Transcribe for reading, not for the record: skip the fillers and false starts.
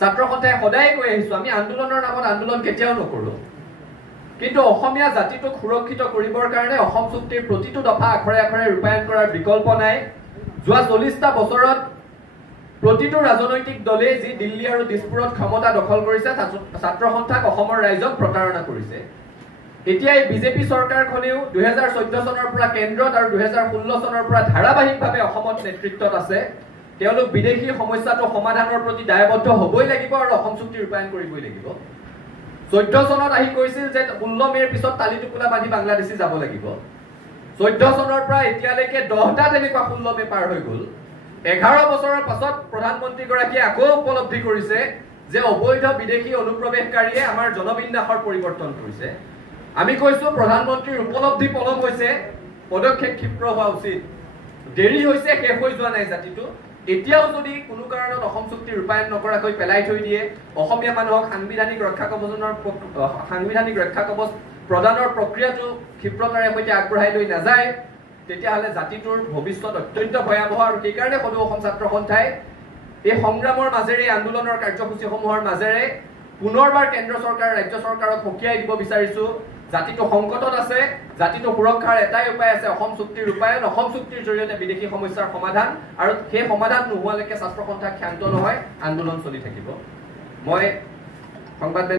ছাত্ৰ সন্থাই সদায় কৈ আহিছো আমি আন্দোলনৰ নামত আন্দোলন কেতিয়াও নকৰো কিন্তু অসমীয়া জাতিটোক সুৰক্ষিত কৰিবৰ কাৰণে অসম চুক্তিৰ প্ৰতিটো দফা আখৰে আখৰে ৰূপায়ণ কৰাৰ বিকল্প নাই যোৱা 40টা বছৰত প্ৰতিটো ৰাজনৈতিক দলে যি দিল্লী আৰু দিছপুৰত ক্ষমতা দখল কৰিছে ছাত্ৰ সন্থাক অসমৰ ৰাইজক প্ৰতাৰণা কৰিছে এতিয়া এই বিজেপি চৰকাৰখনেও 2014 চনৰ পৰা কেন্দ্ৰত আৰু 2016 চনৰ পৰা ধাৰাবাহিকভাৱে অসমত নেতৃত্বত আছে তেওঁলোক বিদেশী সমস্যাটো সমাধানৰ প্ৰতি দায়বদ্ধ হ'বই লাগিব আৰু অসম চুক্তি ৰূপায়ণ কৰিবই লাগিব 14 চনত আহি কৈছিল যে 16 মেৰ পিছত তালি টুকুলা বান্ধি বাংলাদেশী যাব লাগিব 14 চনৰ পৰা এতিয়ালৈকে 10টা তেনেকুৱা 16 মে পাৰ হৈ গ'ল 11 বছৰৰ পাছত প্ৰধানমন্ত্ৰী গৰাকীয়ে আকৌ উপলব্ধি কৰিছে যে অবৈধ বিদেশী অনুপ্ৰৱেশকাৰীয়ে আমাৰ জনবিন্যাসৰ পৰিৱৰ্তন কৰিছে আমি কৈছো প্ৰধানমন্ত্ৰীৰ উপলব্ধি পলম হৈছে পদক্ষেপ ক্ষিপ্ৰ হোৱা উচিত দেৰি হৈছে শেষ হৈ যোৱা নাই জাতিটো এতিয়াও যদি কোনো কাৰণত অসম চুক্তি ৰূপায়ণ নকৰাকৈ পেলাই থৈ দিয়ে অসমীয়া মানুহক সাংবিধানিক ৰক্ষা কৱচ প্ৰদানৰ প্ৰক্ৰিয়াটো ক্ষিপ্ৰতাৰে সৈতে আগবঢ়াই লৈ নাযায় তেতিয়াহ'লে জাতিটোৰ ভৱিষ্যত অত্যন্ত ভয়াৱহ আৰু সেই কাৰণে সদৌ অসম ছাত্ৰ সন্থাই এই সংগ্ৰামৰ মাজেৰে আন্দোলনৰ কাৰ্যসূচীসমূহৰ মাজেৰে পুনৰবাৰ কেন্দ্ৰ চৰকাৰ ৰাজ্য চৰকাৰক সকীয়াই দিব বিচাৰিছো জাতিটো সংকটত আছে জাতিটো সুৰক্ষাৰ এটাই উপায় আছে অসম চুক্তিৰ ৰূপায়ণ অসম চুক্তিৰ জৰিয়তে বিদেশী সমস্যাৰ সমাধান আৰু সেই সমাধান নোহোৱালৈকে ছাত্ৰ সন্থা ক্ষান্ত নহয় আন্দোলন চলি থাকিব মই সংবাদ